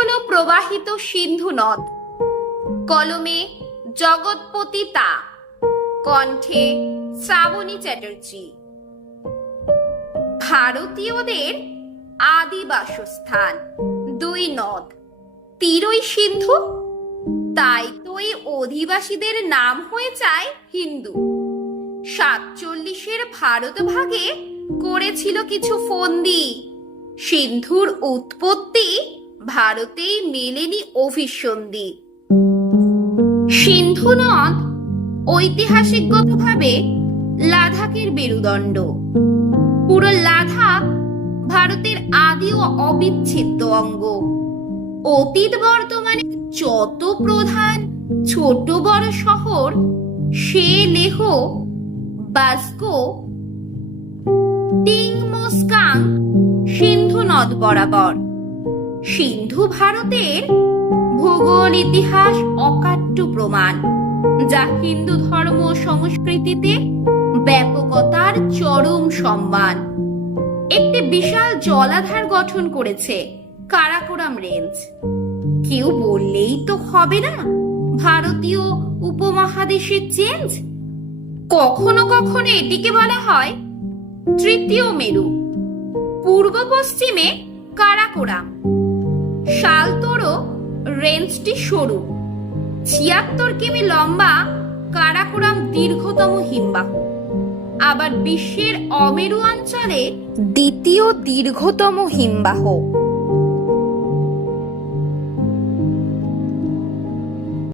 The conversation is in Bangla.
এখনো প্রবাহিত সিন্ধু নদ। কলমে জগৎপতি তা, কণ্ঠে শ্রাবণী চ্যাটার্জি। ভারতীয়দের আদি বাসস্থান দুই নদ, তীরই সিন্ধু। তাই তো এই অধিবাসীদের নাম হয়ে যায় হিন্দু। 47-এর ভারত ভাগে করেছিল কিছু ফন্দি। সিন্ধুর উৎপত্তি ভারতেই মেলেনি অভিসন্ধি। সিন্ধু নদ ঐতিহাসিকগতভাবে লাদাখের মেরুদণ্ড। পুরো লাদাখ ভারতের আদি ও অবিচ্ছেদ্য অঙ্গ। অতীত বর্তমানে যত প্রধান ছোট বড় শহর, সে লেহ, বাস্কো, টিংমস্কাং সিন্ধু নদ বরাবর। সিন্ধু ভারতের ভূগোল ইতিহাস অকাট্য প্রমাণ, যা হিন্দু ধর্ম সংস্কৃতিতে ব্যাপকতার চরম সম্মান। একটি বিশাল জলাধার গঠন করেছে কারাকোরাম রেঞ্জ। কেউ বললেই তো হবে না ভারতীয় উপমহাদেশের চেঞ্জ। কখনো কখনো এটিকে বলা হয় তৃতীয় মেরু। পূর্ব পশ্চিমে কারাকোরাম, শালতোরো রেঞ্জটি সরু। 76 কিমি লম্বা কারাকোরাম দীর্ঘতম হিমবাহ। আবার বিশ্বের অমেরু অঞ্চলে দ্বিতীয় দীর্ঘতম হিমবাহ।